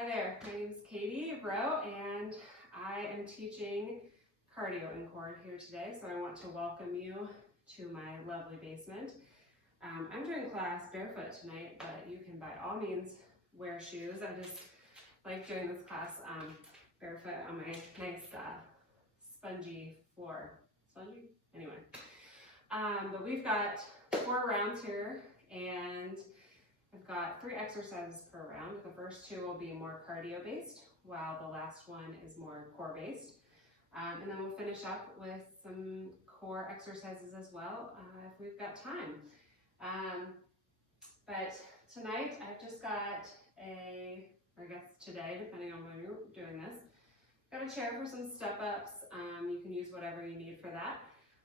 Hi there, my name is Katie Rowe and I am teaching cardio and core here today, so I want to welcome you to my lovely basement. I'm doing class barefoot tonight, but you can by all means wear shoes. I just like doing this class barefoot on my nice spongy floor. Spongy? Anyway. But we've got 4 rounds here and I've got 3 exercises per round. The first 2 will be more cardio based, while the last one is more core based. And then we'll finish up with some core exercises as well if we've got time. But tonight I've just got or I guess today, depending on when you're doing this, got a chair for some step ups. You can use whatever you need for that.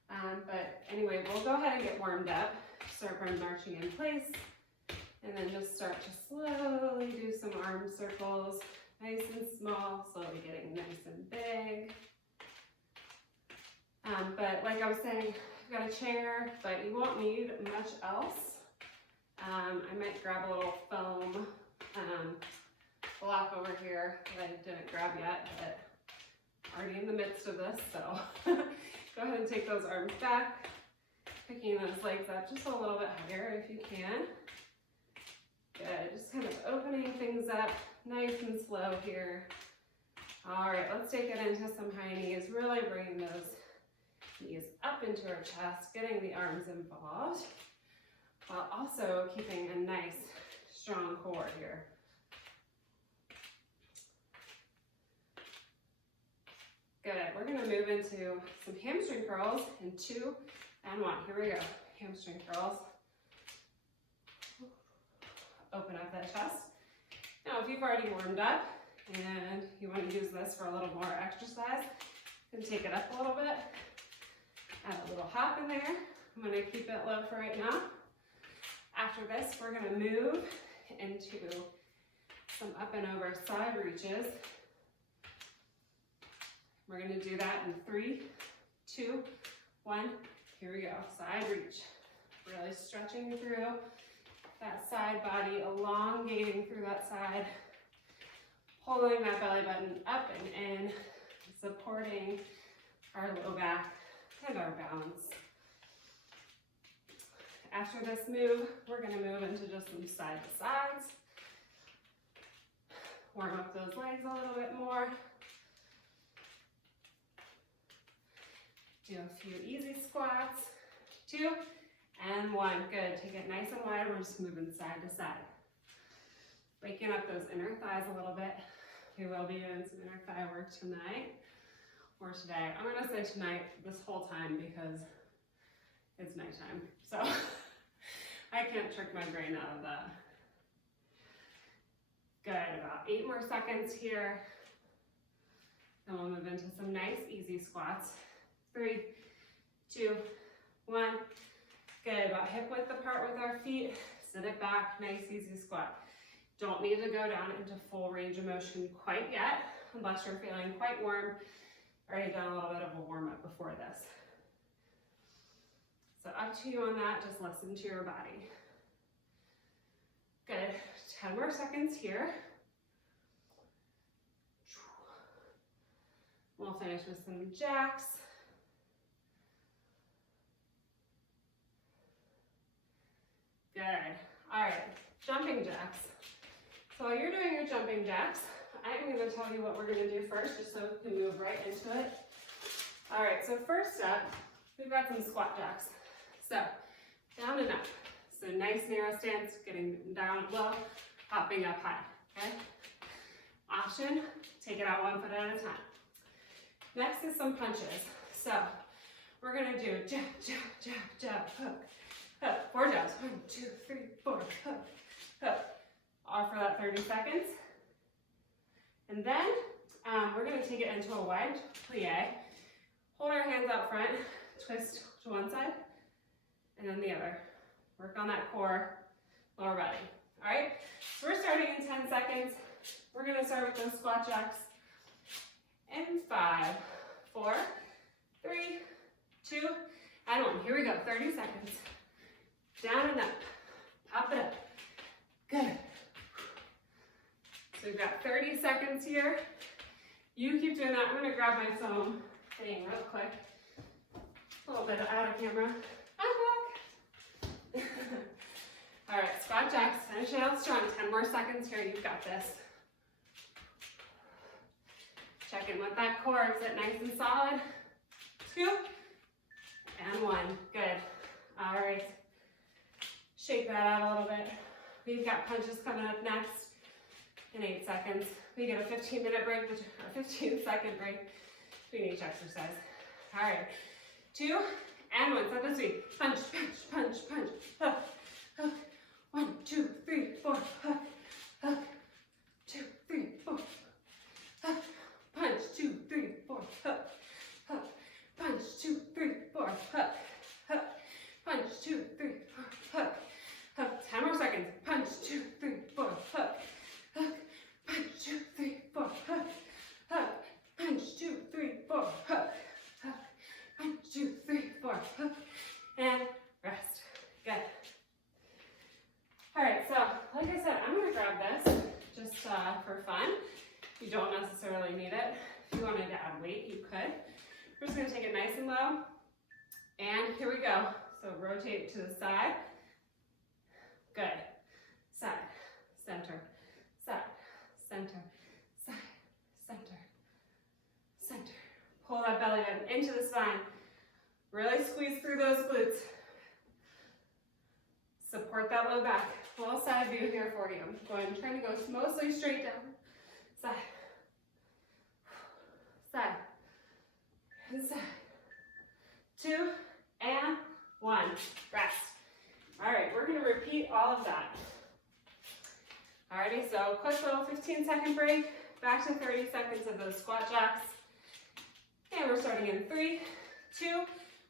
But anyway, we'll go ahead and get warmed up, start by marching in place. And then just start to slowly do some arm circles, nice and small, slowly getting nice and big. But like I was saying, I've got a chair, but you won't need much else. I might grab a little foam block over here that I didn't grab yet, but already in the midst of this, so go ahead and take those arms back, picking those legs up just a little bit higher if you can. Good, just kind of opening things up nice and slow here. All right, let's take it into some high knees, really bringing those knees up into our chest, getting the arms involved, while also keeping a nice, strong core here. Good, we're gonna move into some hamstring curls in 2 and 1. Here we go, hamstring curls. Open up that chest. Now, if you've already warmed up and you want to use this for a little more exercise, you can take it up a little bit, add a little hop in there. I'm going to keep it low for right now. After this, we're going to move into some up and over side reaches. We're going to do that in 3, 2, 1. Here we go, side reach. Really stretching through that side body, elongating through that side, pulling that belly button up and in, supporting our low back and our balance. After this move, we're going to move into just some side to sides. Warm up those legs a little bit more. Do a few easy squats. 2 and 1, good. Take it nice and wide. We're just moving side to side. Waking up those inner thighs a little bit. We will be doing some inner thigh work tonight or today. I'm going to say tonight this whole time because it's nighttime. So I can't trick my brain out of that. Good, about 8 more seconds here. Then we'll move into some nice easy squats. 3, 2, 1. Good, about hip width apart with our feet, sit it back, nice easy squat. Don't need to go down into full range of motion quite yet, unless you're feeling quite warm. Already done a little bit of a warm up before this. So up to you on that, just listen to your body. Good, 10 more seconds here. We'll finish with some jacks. Good. All right, jumping jacks. So while you're doing your jumping jacks, I'm going to tell you what we're going to do first, just so we can move right into it. All right, so first up, we've got some squat jacks. So down and up. So nice narrow stance, getting down low, hopping up high. Okay. Option, take it out 1 foot at a time. Next is some punches. So we're going to do jab, jab, jab, jab, hook. 4 jabs. 1, 2, 3, 4. All for that 30 seconds. And then we're going to take it into a wide plie. Hold our hands out front, twist to one side, and then the other. Work on that core, lower body. All right, so we're starting in 10 seconds. We're going to start with those squat jacks. In 5, 4, 3, 2, and 1. Here we go, 30 seconds. Down and up, and up. Good. So we've got 30 seconds here. You keep doing that. I'm gonna grab my foam thing real quick. A little bit out of camera. I'm back. All right, squat jacks. Finish it out strong. 10 more seconds here. You've got this. Check in with that core. Is it nice and solid? 2 and 1. Good. All right. Shake that out a little bit. We've got punches coming up next in 8 seconds. We get a 15-minute break, or 15-second break between each exercise. All right. 2 and 1. Set this feet. Punch, punch, punch, punch. Hook, hook. 1, 2, 3, 4. Hook, hook. 2, 3, 4. Hook. Punch, 2, 3, 4. Hook, hook. Punch, 2, 3, 4. Hook, hook. Punch, 2, 3, 4. Hook, hook. 10 more seconds. Punch, 2, 3, 4. Hook, hook. Punch, 2, 3, 4. Hook, hook. Punch, 2, 3, 4. Hook, hook. Punch, 2, 3, 4. Hook. And rest. Good. All right, so like I said, I'm gonna grab this just for fun. You don't necessarily need it. If you wanted to add weight, you could. We're just gonna take it nice and low. And here we go. So rotate to the side. Good. Side, center, side, center, side, center, center. Pull that belly button into the spine. Really squeeze through those glutes. Support that low back. Full side view here for you. I'm trying to go mostly straight down. Side, side, and side. 2 and 1. Rest. All right, we're going to repeat all of that. Alrighty, so quick little 15-second break. Back to 30 seconds of those squat jacks. And we're starting in 3, 2,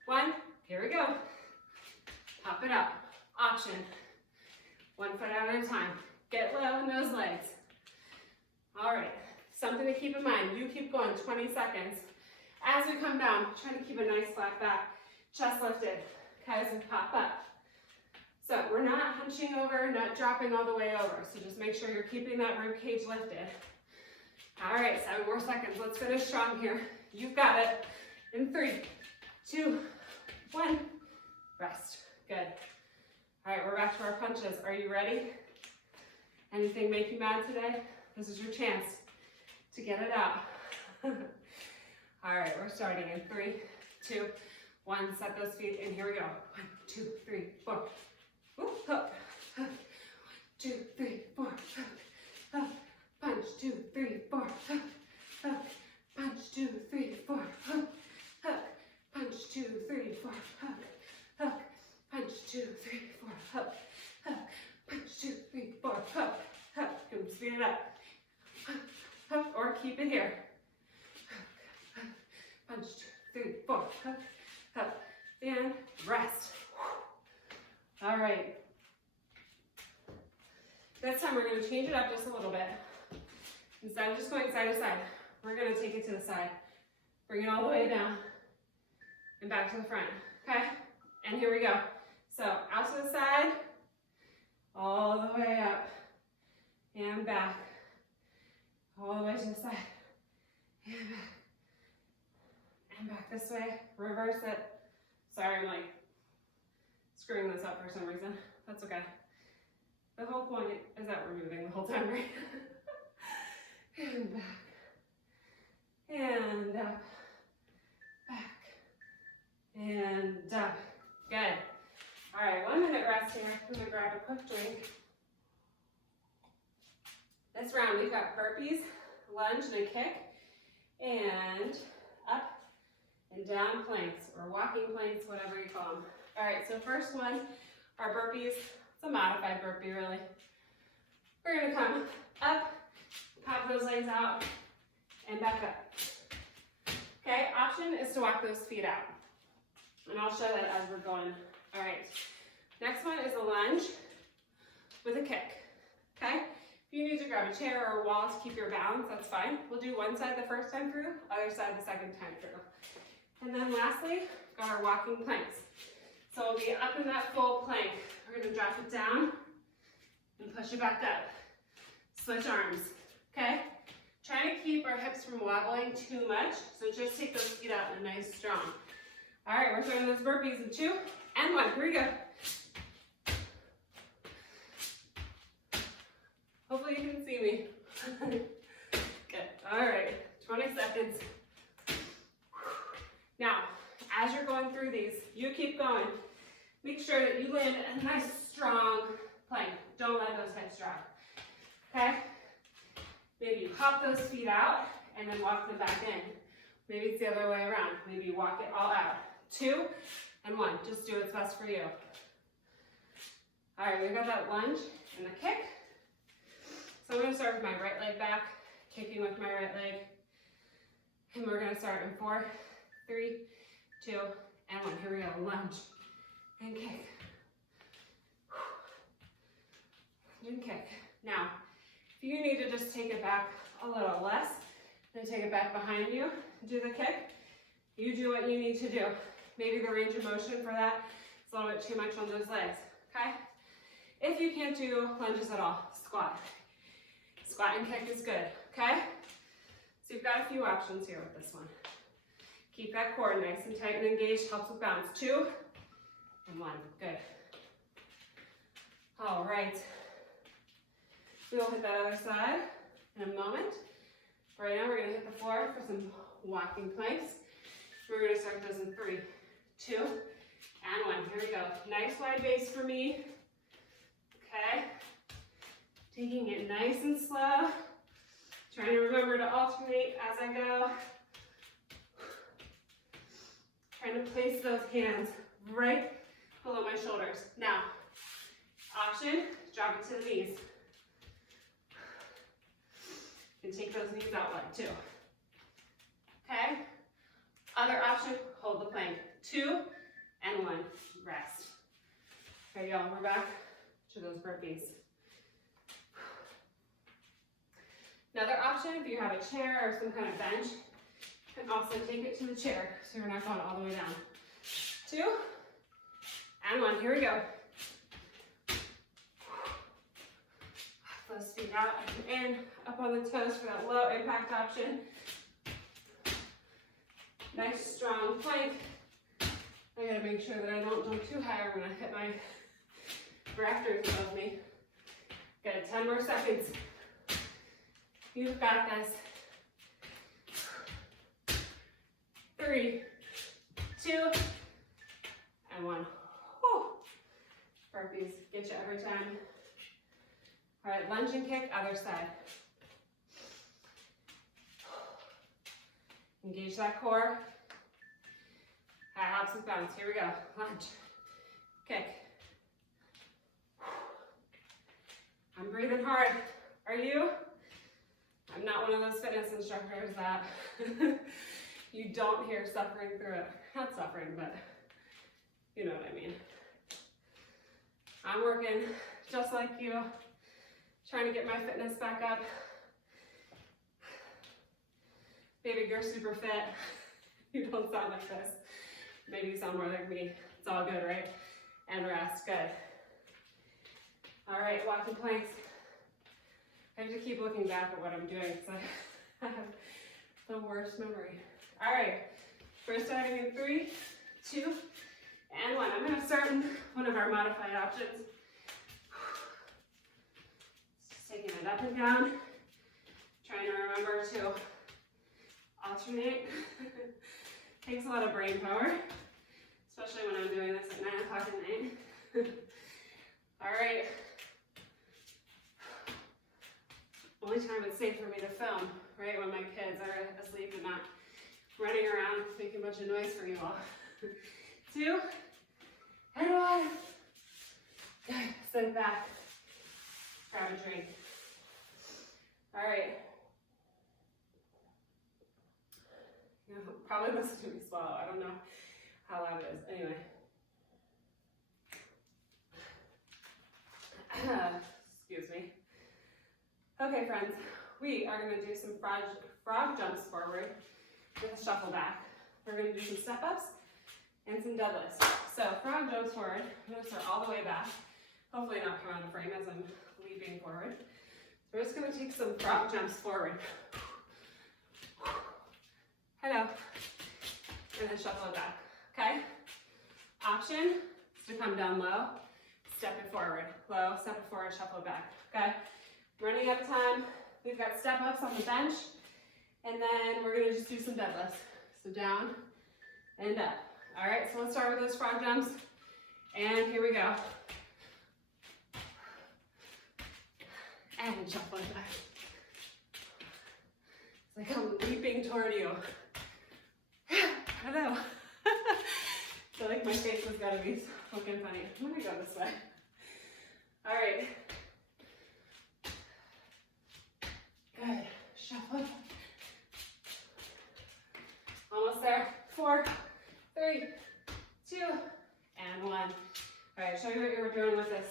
1. Here we go. Pop it up. Option. 1 foot at a time. Get low in those legs. All right, something to keep in mind. You keep going 20 seconds. As we come down, trying to keep a nice flat back. Chest lifted. Okay, as we pop up. So we're not hunching over, not dropping all the way over. So just make sure you're keeping that rib cage lifted. All right, 7 more seconds. Let's finish strong here. You've got it. In 3, 2, 1. Rest. Good. All right, we're back to our punches. Are you ready? Anything make you mad today? This is your chance to get it out. All right, we're starting in 3, 2, 1. Set those feet, and here we go. 1, 2, 3, 4. Whoop, hook, hook. 2, 3, 4. Hook, hook. Punch, 2, 3, 4. Hook, hook. Punch, 2, 3, 4. Hook, hook. Punch, 2, 3, 4. Hook, hook. Punch, 2, 3, 4. Hook, hook. Punch, 2, 3, 4. Hook, hook. Come speed it up. Hook, hook. Or keep it here. Hook, hook. Punch, 2, 3, 4. Hook, hook. And rest. All right. This time we're going to change it up just a little bit. Instead of just going side to side, we're going to take it to the side. Bring it all the way down and back to the front. Okay? And here we go. So out to the side, all the way up and back. All the way to the side and back. And back this way. Reverse it. Sorry, I'm like screwing this up for some reason. That's okay. The whole point is that we're moving the whole time, right? And back. And up. Back. And up. Good. All right, 1 minute rest here. I'm gonna grab a quick drink. This round we've got burpees, lunge and a kick, and up and down planks, or walking planks, whatever you call them. All right, so first one, our burpees. It's a modified burpee, really. We're gonna come up, pop those legs out, and back up. Okay, option is to walk those feet out. And I'll show that as we're going. All right, next one is a lunge with a kick, okay? If you need to grab a chair or a wall to keep your balance, that's fine. We'll do one side the first time through, other side the second time through. And then lastly, got our walking planks. So we'll be up in that full plank. We're gonna drop it down and push it back up. Switch arms, our hips from wobbling too much. So just take those feet out in a nice strong. All right, we're throwing those burpees in 2 and 1. Here we go. Hopefully you can see me. Good. All right, 20 seconds. Now, as you're going through these, you keep going. Make sure that you land a nice strong plank. Don't let those hips drop. Okay? Maybe you hop those feet out and then walk them back in. Maybe it's the other way around. Maybe you walk it all out. 2 and 1. Just do what's best for you. All right, we've got that lunge and the kick. So I'm going to start with my right leg back, kicking with my right leg. And we're going to start in 4, 3, 2, and 1. Here we go. Lunge and kick. And kick. Now, if you need to just take it back a little less, then take it back behind you, do the kick. You do what you need to do. Maybe the range of motion for that is a little bit too much on those legs, okay? If you can't do lunges at all, squat. Squat and kick is good, okay? So you've got a few options here with this one. Keep that core nice and tight and engaged, helps with balance. 2 and 1, good. All right. We'll hit that other side in a moment. Right now we're going to hit the floor for some walking planks. We're going to start those in 3, 2, and 1. Here we go. Nice wide base for me. Okay. Taking it nice and slow. Trying to remember to alternate as I go. Trying to place those hands right below my shoulders. Now, option, drop it to the knees. You can take those knees out wide too. Okay? Other option, hold the plank. 2 and 1, rest. Okay, y'all, we're back to those burpees. Another option, if you have a chair or some kind of bench, you can also take it to the chair so you're not going all the way down. 2 and 1, here we go. Those feet out and in, up on the toes for that low impact option. Nice strong plank. I gotta make sure that I don't jump too high or I'm gonna hit my rafters above me. Good, 10 more seconds. You've got this. 3, 2, and 1. Whew. Burpees, get you every time. All right, lunge and kick, other side. Engage that core. That helps with balance. Here we go. Lunge, kick. I'm breathing hard. Are you? I'm not one of those fitness instructors that you don't hear suffering through it. Not suffering, but you know what I mean. I'm working just like you, trying to get my fitness back up. Maybe you're super fit. You don't sound like this. Maybe you sound more like me. It's all good, right? And rest, good. All right, walking planks. I have to keep looking back at what I'm doing because I have the worst memory. All right, we're starting in 3, 2, and 1. I'm gonna start in one of our modified options. Just taking it up and down. Trying to remember to alternate. Takes a lot of brain power, especially when I'm doing this at 9 o'clock at night. All right. Only time it's safe for me to film, right, when my kids are asleep and not running around making a bunch of noise for you all. 2 and 1. Good. Sit back. Grab a drink. All right. You know, probably listen to me swallow. I don't know how loud it is. Anyway. Excuse me. Okay, friends, we are going to do some frog jumps forward with a shuffle back. We're going to do some step-ups and some deadlifts. So frog jumps forward. I'm going to start all the way back. Hopefully not come out of frame as I'm leaping forward. So we're just going to take some frog jumps forward. hello, and then shuffle it back, okay? Option is to come down low, step it forward, low, step it forward, shuffle it back, okay? Running out of time, we've got step ups on the bench, and then we're gonna just do some deadlifts. So down and up. All right, so let's start with those frog jumps, and here we go. And shuffle it back. It's like I'm leaping toward you. Hello. I feel like my face has gotta be looking funny. I'm gonna go this way. All right. Good. Shuffle. Almost there. 4, 3, 2, and 1. All right, show me what you were doing with this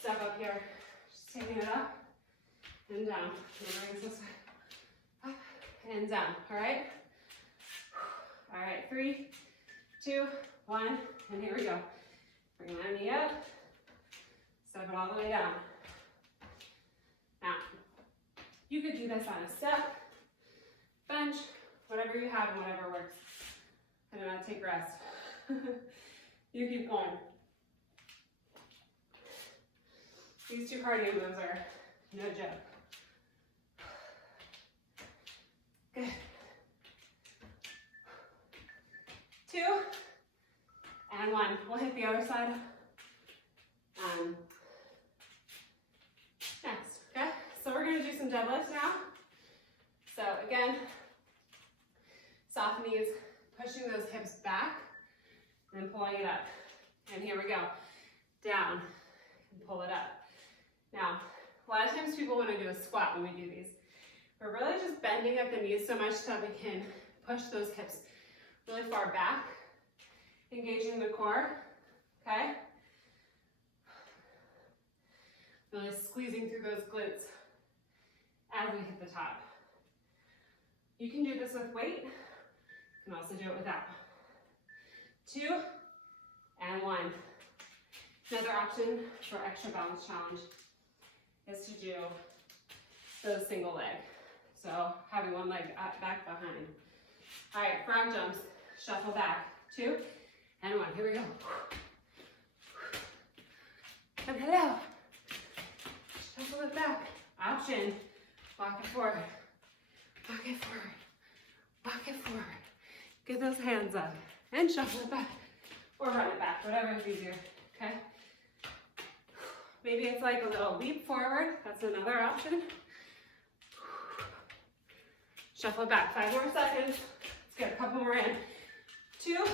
step up here. Just taking it up and down. Bring this way. Up and down. All right. All right. 3, 2, 1, and here we go. Bring my knee up. Step it all the way down. Now, you could do this on a step, bench, whatever you have and whatever works. I do not take rest. You keep going. These 2 cardio moves are no joke. Good. 2, and 1. We'll hit the other side next, okay? So we're gonna do some deadlifts now. So again, soft knees, pushing those hips back, and pulling it up. And here we go, down, and pull it up. Now, a lot of times people want to do a squat when we do these. We're really just bending at the knees so much that we can push those hips really far back, engaging the core, okay? Really squeezing through those glutes as we hit the top. You can do this with weight. You can also do it without. 2, and 1. Another option for extra balance challenge is to do those single leg. So having one leg up, back behind. All right, frog jumps, shuffle back. 2, and 1, here we go. And hello. Shuffle it back. Option, walk it forward. Walk it forward. Walk it forward. Get those hands up and shuffle it back. Or run it back, whatever is easier, okay? Maybe it's like a little leap forward. That's another option. Shuffle it back. 5 more seconds. Let's get a couple more in. 2,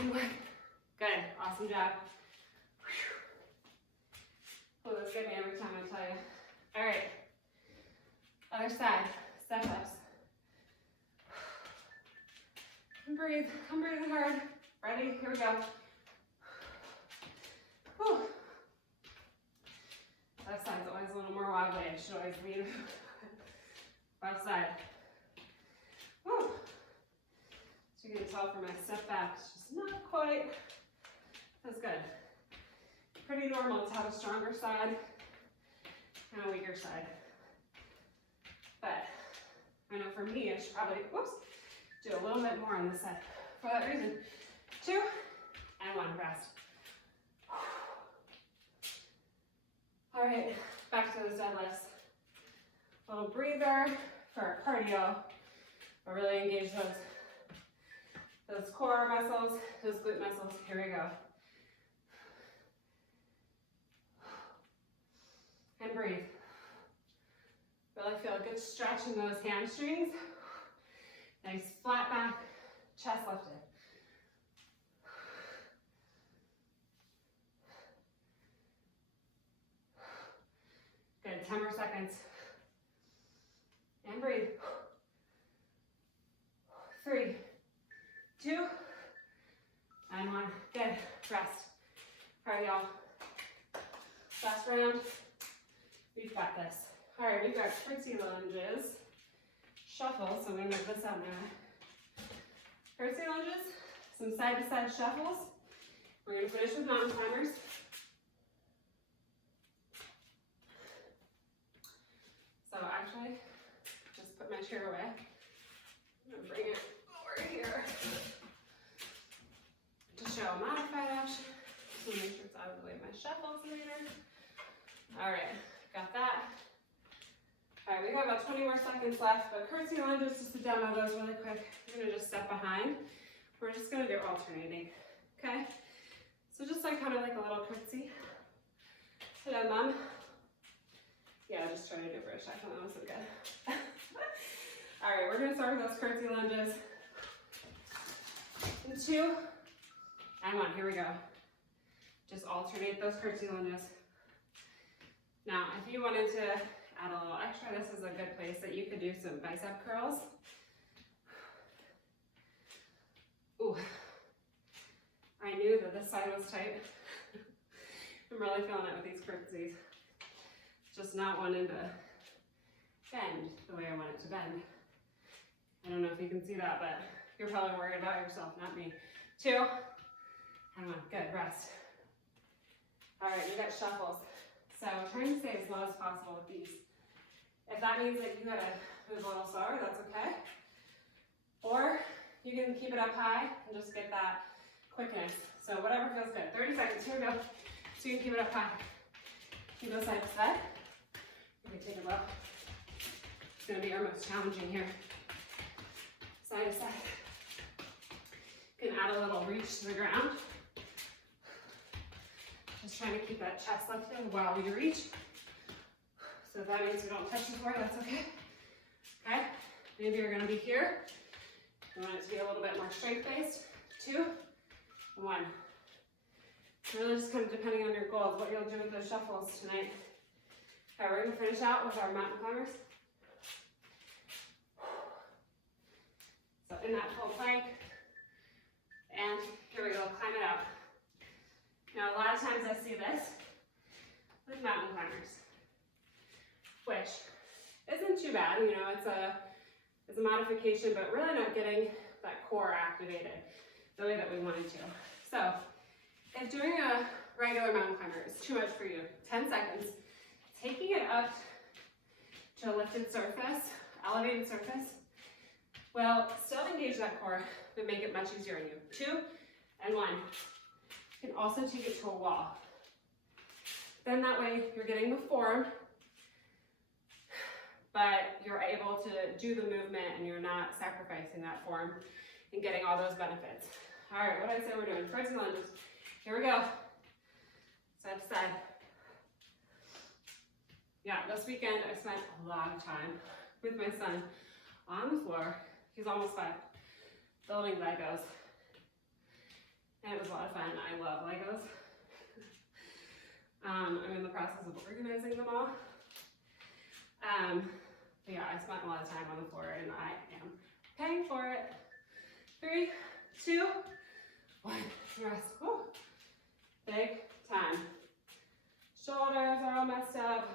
and 1. Good, awesome job. Oh, those get me every time I tell you. All right, other side, step ups. And breathe, I'm breathing hard. Ready, here we go. Whew. Left side's always a little more wobbly. I should always leave. Left side. Whew. So you can tell from my step back, it's just not quite as good. Pretty normal to have a stronger side and a weaker side. But I know for me, I should probably, do a little bit more on this side. For that reason, 2, and 1, rest. All right, back to those deadlifts. A little breather for our cardio, but really engage those core muscles, those glute muscles. Here we go. And breathe. Really feel a good stretch in those hamstrings. Nice flat back, chest lifted. Good, 10 more seconds. And breathe. 3, 2, and 1. Good, rest. All right, y'all. Last round. We've got this. All right, we've got curtsy lunges. Shuffle, so we move this out now. Curtsy lunges, some side-to-side shuffles. We're gonna finish with mountain climbers. So actually, just put my chair away. I'm gonna bring it over here to show a modified option. So make sure it's out of the way of my shuffles later. All right, got that. All right, we got about 20 more seconds left, but curtsy lunges, just to demo those really quick. I'm gonna just step behind. We're just gonna do alternating, okay? So just like kind of like a little curtsy. Sit down, Mom. Yeah, just try to do it for a second, that wasn't good. All right, we're gonna start with those curtsy lunges. And 2, and 1, here we go. Just alternate those curtsy lunges. Now, if you wanted to add a little extra, this is a good place that you could do some bicep curls. Ooh, I knew that this side was tight. I'm really feeling it with these curtsies. Just not wanting to bend the way I want it to bend. I don't know if you can see that, but you're probably worried about yourself, not me. 2, and 1, good, rest. All right, we got shuffles. So trying to stay as low as possible with these. If that means that you gotta move a little slower, that's okay. Or you can keep it up high and just get that quickness. So whatever feels good. 30 seconds, here we go. So you can keep it up high. You go side to side. You can take it low. It's gonna be our most challenging here. Side to side. You can add a little reach to the ground. Just trying to keep that chest lifted while we reach. So if that means we don't touch the floor, that's okay. Okay, maybe you're gonna be here. You want it to be a little bit more strength-based. 2, 1. It's really just kind of depending on your goals, what you'll do with those shuffles tonight. Okay, we're gonna finish out with our mountain climbers. So in that full plank, and here we go, climb it out. Now, a lot of times I see this with mountain climbers, which isn't too bad. You know, it's a modification, but really not getting that core activated the way that we wanted to. So, if doing a regular mountain climber is too much for you, 10 seconds, taking it up to a lifted surface, elevated surface, will still engage that core, but make it much easier on you. 2, and 1. You can also take it to a wall. Then that way you're getting the form, but you're able to do the movement and you're not sacrificing that form and getting all those benefits. All right, what did I say we're doing? Curtsy lunges. Here we go. Side to side. Yeah, this weekend I spent a lot of time with my son on the floor. He's almost 5, building Legos. And it was a lot of fun. I love Legos. I'm in the process of organizing them all. But yeah, I spent a lot of time on the floor and I am paying for it. 3, 2, 1, rest. Woo. Big time. Shoulders are all messed up,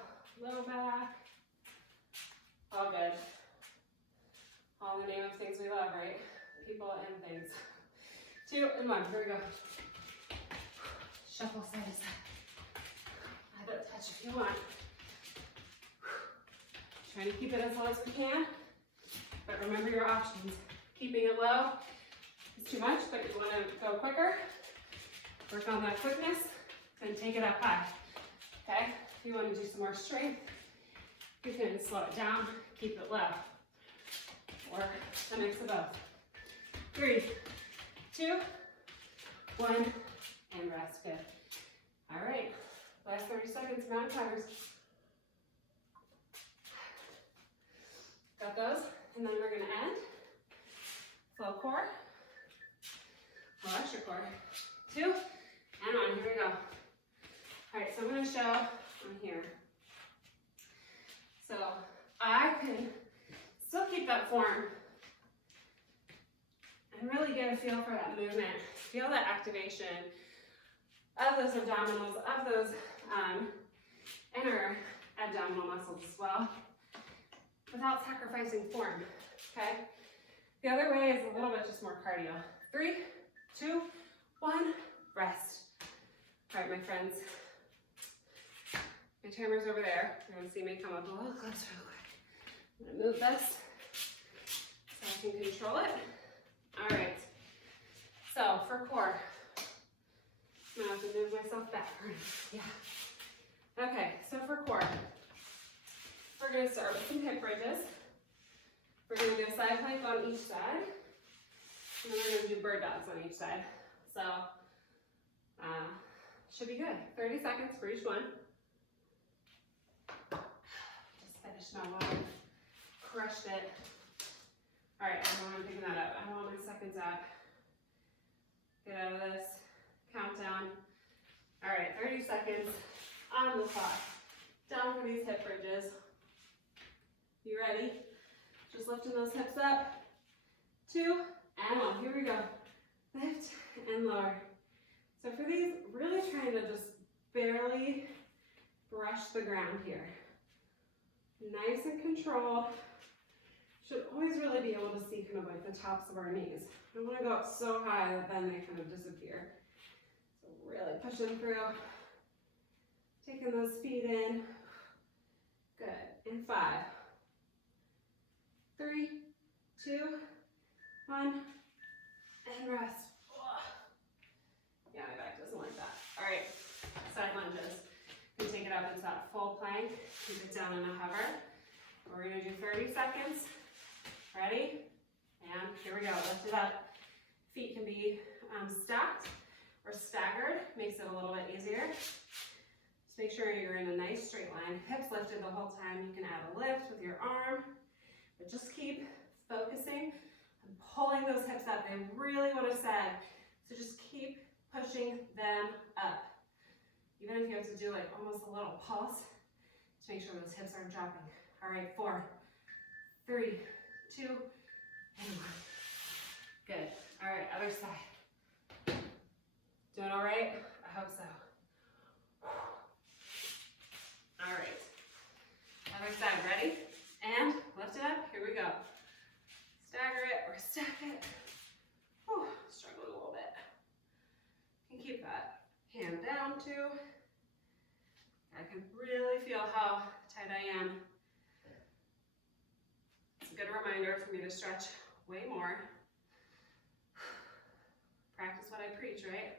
low back, all good. All in the name of things we love, right? People and things. 2, and 1, here we go. Shuffle side to side. Add that touch if you want. Trying to keep it as low as we can, but remember your options. Keeping it low is too much, but you want to go quicker. Work on that quickness, then take it up high. Okay? If you want to do some more strength, you can slow it down, keep it low. Or a mix of both. 3, 2, 1, and rest. Good. All right. Last 30 seconds, mountain climbers. Got those? And then we're going to end. Flow core. Flow extra core. 2, and 1. Here we go. All right, so I'm going to show on here. So I can still keep that form and really get a feel for that movement. Feel that activation of those abdominals, of those inner abdominal muscles as well, without sacrificing form, okay? The other way is a little bit just more cardio. 3, 2, 1, rest. All right, my friends. My timer's over there. You're gonna see me come up a little closer real quick. I'm gonna move this. I can control it. All right, so for core, I'm gonna have to move myself backward. Yeah. Okay, so for core, we're gonna start with some hip bridges. We're gonna do a side plank on each side, and then we're gonna do bird dogs on each side. So, should be good. 30 seconds for each one. Just finished my water. Crushed it. All right, I'm picking that up. I want my seconds up. Get out of this. Countdown. All right, 30 seconds on the clock. Down for these hip bridges. You ready? Just lifting those hips up. 2 and 1. Here we go. Lift and lower. So for these, really trying to just barely brush the ground here. Nice and controlled. Should always really be able to see kind of like the tops of our knees. I don't want to go up so high that then they kind of disappear. So really pushing through. Taking those feet in. Good. In 5, 3, 2, 1, and rest. Yeah, my back doesn't like that. All right, side lunges. You can take it up into that full plank. Keep it down in a hover. We're gonna do 30 seconds. Ready? And here we go, lift it up. Feet can be stacked or staggered, makes it a little bit easier. Just make sure you're in a nice straight line. Hips lifted the whole time. You can add a lift with your arm, but just keep focusing on pulling those hips up. They really want to sag, so just keep pushing them up. Even if you have to do like almost a little pulse to make sure those hips aren't dropping. All right, 4, 3, 2, and 1. Good. All right, other side. Doing all right? I hope so. All right. Other side, ready? And lift it up. Here we go. Stagger it or stack it. Whew, struggling a little bit. You can keep that hand down too. I can really feel how tight I am. It's a good reminder for me to stretch way more. Practice what I preach, right?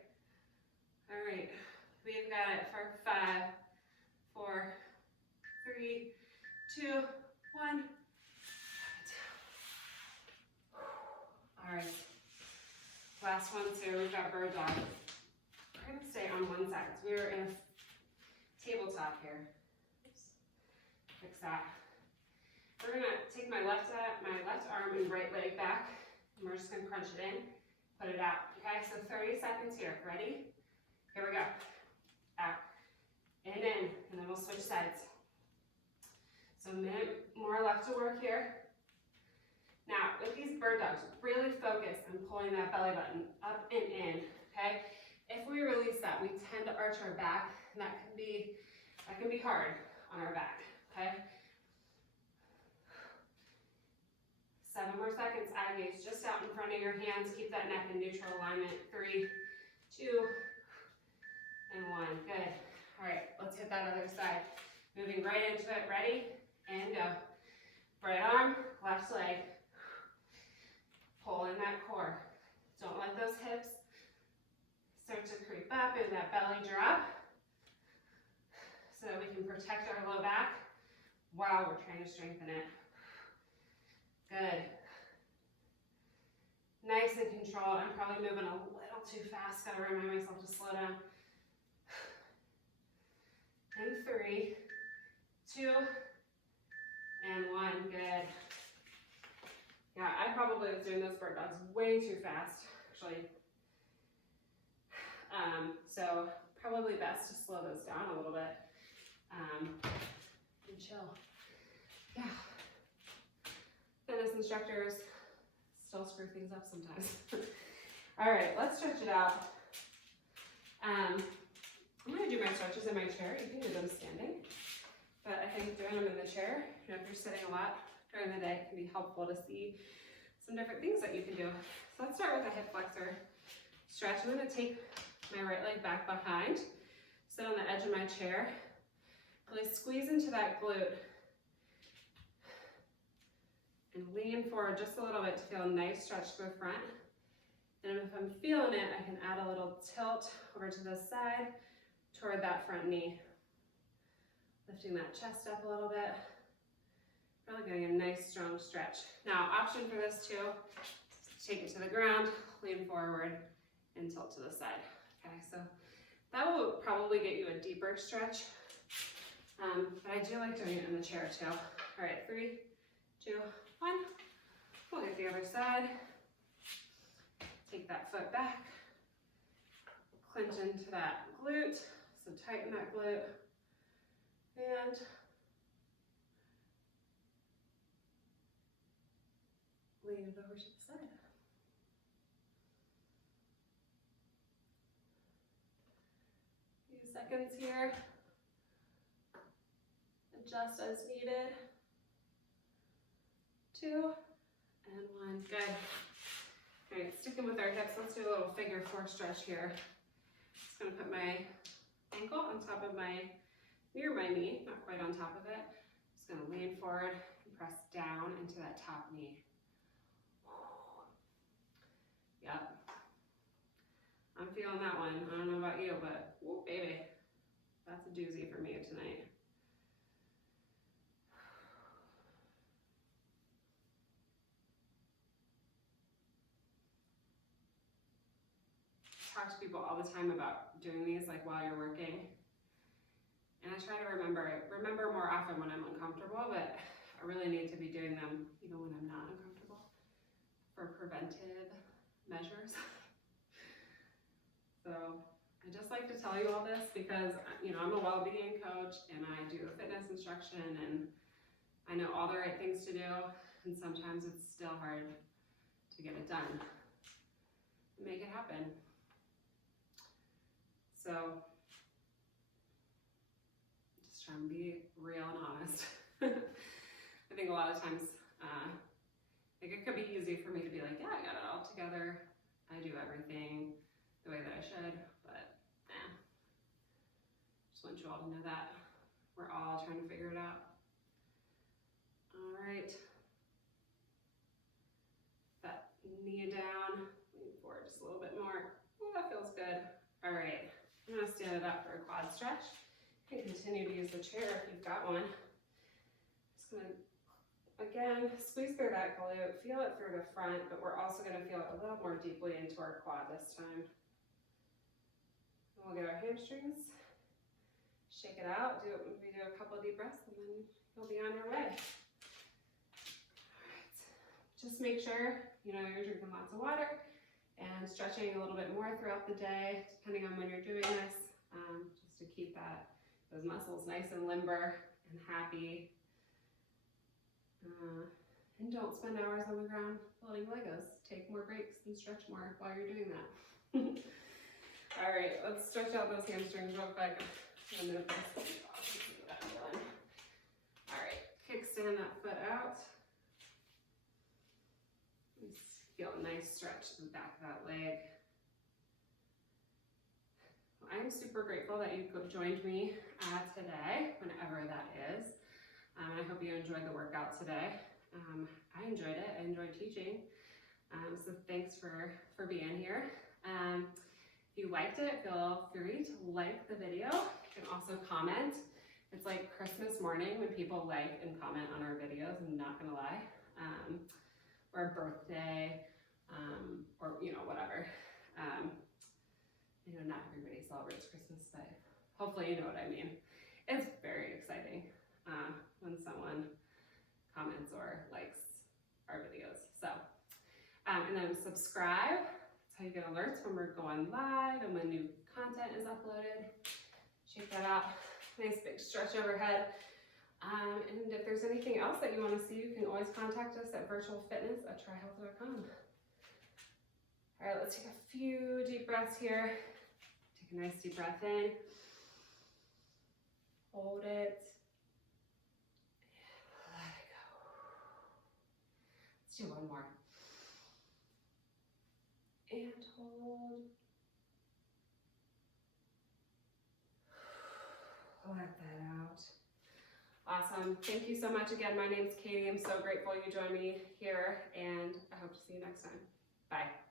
All right, we've got it for 5, 4, 3, 2, 1. All right, last one too. We've got bird dog. We're gonna stay on one side. So we're in a tabletop here. Oops. Fix that. We're gonna take my left arm and right leg back, and we're just gonna crunch it in, put it out. Okay, so 30 seconds here. Ready? Here we go. Out, and in, and then we'll switch sides. So a minute more left to work here. Now, with these bird dogs, really focus on pulling that belly button up and in, okay? If we release that, we tend to arch our back, and that can be hard on our back, okay? 7 more seconds, eye gaze just out in front of your hands. Keep that neck in neutral alignment. 3, 2, and 1. Good. All right, let's hit that other side. Moving right into it. Ready? And go. Right arm, left leg. Pull in that core. Don't let those hips start to creep up and that belly drop, so that we can protect our low back while we're trying to strengthen it. Good. Nice and controlled. I'm probably moving a little too fast. Gotta remind myself to slow down. And 3, 2, and 1. Good. Yeah, I probably was doing those bird dogs way too fast, actually. So probably best to slow those down a little bit and chill. Yeah. Fitness instructors still screw things up sometimes. All right, let's stretch it out. I'm gonna do my stretches in my chair. You can do them standing, but I think doing them in the chair, if you're sitting a lot during the day, it can be helpful to see some different things that you can do. So let's start with a hip flexor stretch. I'm gonna take my right leg back behind, sit on the edge of my chair, really squeeze into that glute, and lean forward just a little bit to feel a nice stretch to the front. And if I'm feeling it, I can add a little tilt over to the side toward that front knee. Lifting that chest up a little bit. Really getting a nice strong stretch. Now, option for this too, take it to the ground, lean forward, and tilt to the side. Okay, so that will probably get you a deeper stretch, but I do like doing it in the chair too. All right, 3, 2, 1. We'll hit the other side. Take that foot back, clench into that glute, so tighten that glute, and lean it over to the side. Few seconds here. Adjust as needed. 2 and 1. Good. All right, sticking with our hips, let's do a little figure 4 stretch here. Just gonna put my ankle on top of near my knee, not quite on top of it. Just gonna lean forward and press down into that top knee. Yep. I'm feeling that one. I don't know about you, but whoa, baby, that's a doozy for me tonight. Talk to people all the time about doing these like while you're working, and I try to remember more often when I'm uncomfortable, but I really need to be doing them even when I'm not uncomfortable for preventive measures. So I just like to tell you all this because, you know, I'm a well-being coach and I do fitness instruction and I know all the right things to do, and sometimes it's still hard to get it done. Make it happen. So just try and be real and honest. I think a lot of times, like it could be easy for me to be like, yeah, I got it all together. I do everything the way that I should, but just want you all to know that we're all trying to figure it out. All right. That knee down, lean forward just a little bit more. Oh, that feels good. All right. I'm gonna stand it up for a quad stretch. You can continue to use the chair if you've got one. Just gonna, again, squeeze through that glute, feel it through the front, but we're also gonna feel it a little more deeply into our quad this time. And we'll get our hamstrings, shake it out, we do a couple of deep breaths, and then you'll be on your way. All right, just make sure, you know, you're drinking lots of water and stretching a little bit more throughout the day, depending on when you're doing this, just to keep those muscles nice and limber and happy. And don't spend hours on the ground building Legos. Take more breaks and stretch more while you're doing that. All right, let's stretch out those hamstrings real quick. And then see what I'm doing. All right, kickstand that foot out. Feel a nice stretch to the back of that leg. Well, I'm super grateful that you joined me today, whenever that is. I hope you enjoyed the workout today. I enjoyed it. I enjoyed teaching. So thanks for being here. If you liked it, feel free to like the video. You can also comment. It's like Christmas morning when people like and comment on our videos, I'm not gonna lie. Or a birthday, or you know, whatever. You know, not everybody celebrates Christmas, but hopefully you know what I mean. It's very exciting when someone comments or likes our videos. So, and then subscribe. That's how you get alerts when we're going live and when new content is uploaded. Check that out. Nice big stretch overhead. And if there's anything else that you want to see, you can always contact us at virtualfitness@tryhealth.com. All right, let's take a few deep breaths here. Take a nice deep breath in. Hold it. Let it go. Let's do one more. And hold. Let that out. Awesome. Thank you so much again. My name's Katie. I'm so grateful you joined me here, and I hope to see you next time. Bye.